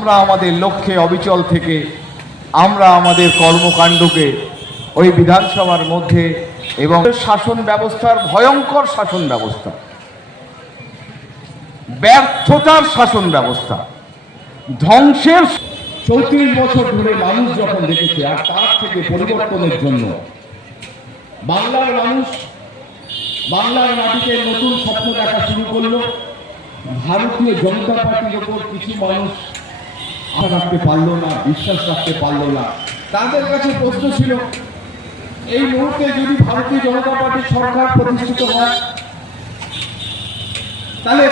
আমরা আমাদের লক্ষ্যে অবিচল থেকে আমরা আমাদের কর্মকাণ্ডকে ওই বিধানসভার মধ্যে এবং শাসন ব্যবস্থার ভয়ঙ্কর শাসন ব্যবস্থা, ব্যর্থতার শাসন ব্যবস্থা, ধ্বংসের 34 বছর ধরে মানুষ যখন দেখেছে, আর তার থেকে পরিবর্তনের জন্য বাংলার মানুষ বাংলার মাটিতে নতুন স্বপ্ন দেখা শুরু করলো। ভারতীয় জনতা পার্টির ওপর কিছু মানুষ আশা রাখতে পারলো না, বিশ্বাস রাখতে পারলো না। তাদের কাছে প্রশ্ন ছিল, এই মুহূর্তে যদি ভারতীয় জনতা পার্টির সরকার প্রতিষ্ঠিত হয়, তাহলে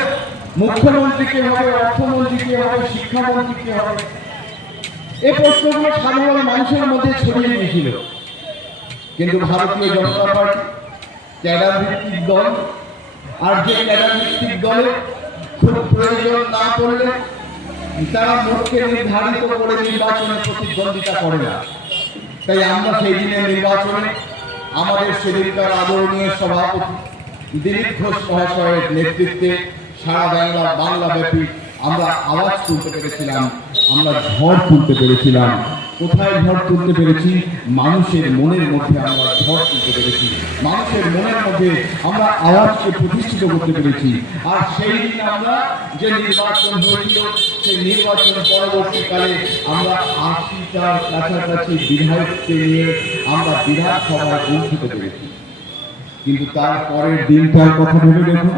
মুখ্যমন্ত্রী কে হবে, অর্থমন্ত্রী কে হবে, শিক্ষামন্ত্রী কে হবে? এই প্রশ্নগুলো সাধারণ মানুষের মধ্যে ছড়িয়ে দিয়েছিল। কিন্তু ভারতীয় জনতা পার্টি ক্যাডার ভিত্তিক দল, আর যে ক্যাডার ভিত্তিক দলে খুব প্রয়োজন না পড়লে তারা ভোটকে নির্ধারিত করে নির্বাচনে প্রতিদ্বন্দ্বিতা করে না। তাই আমরা সেই দিনের নির্বাচনে আমাদের সেদিনকার আদরণীয় সভাপতি দিলীপ ঘোষ মহাশয়ের নেতৃত্বে সারা বাংলাব্যাপী আমরা আওয়াজ তুলতে পেরেছিলাম, আমরা ঝড় তুলতে পেরেছিলাম। কোথায় ঝড় তুলতে পেরেছি? মানুষের মনের মধ্যে আমরা ঝড় তুলতে পেরেছি, মানুষের মনের মধ্যে আমরা আওয়াজকে প্রতিষ্ঠিত করতে পেরেছি। আর সেই দিন আমরা যে নির্বাচন হয়েছিল, সেই নির্বাচন পরবর্তীকালে আমরা 80টার কাছাকাছি বিধায়ককে নিয়ে আমরা বিধানসভায় পৌঁছতে পেরেছি। কিন্তু তার পরের দিনটার কথা ভেবে দেখুন,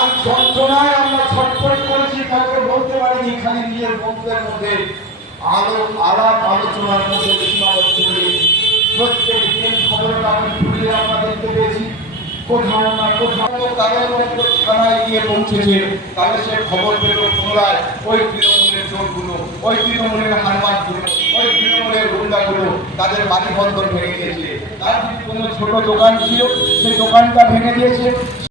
আর যন্ত্রণায় আমরা ছটফট করেছি, কাউকে বলতে পারিনি, খালি নিজের বন্ধুদের মধ্যে আলাপ আলোচনার মধ্যে সীমাবদ্ধ হয়ে প্রত্যেক দিন খবরের কাগজ খুলে আমরা দেখতে পেয়েছি কোথাও না কোথাও তাদের মধ্যে থানায় গিয়ে পৌঁছেছে। তাহলে সে খবর পেল পুনরায় ওই তৃণমূলের চোরগুলো, ওই তৃণমূলের হানমানগুলো, ওই তৃণমূলের গুন্ডাগুলো তাদের বাড়ি বন্ধন ভেঙে দিয়েছে। তার যদি কোনো ছোট দোকান ছিল, সেই দোকানটা ভেঙে দিয়েছে।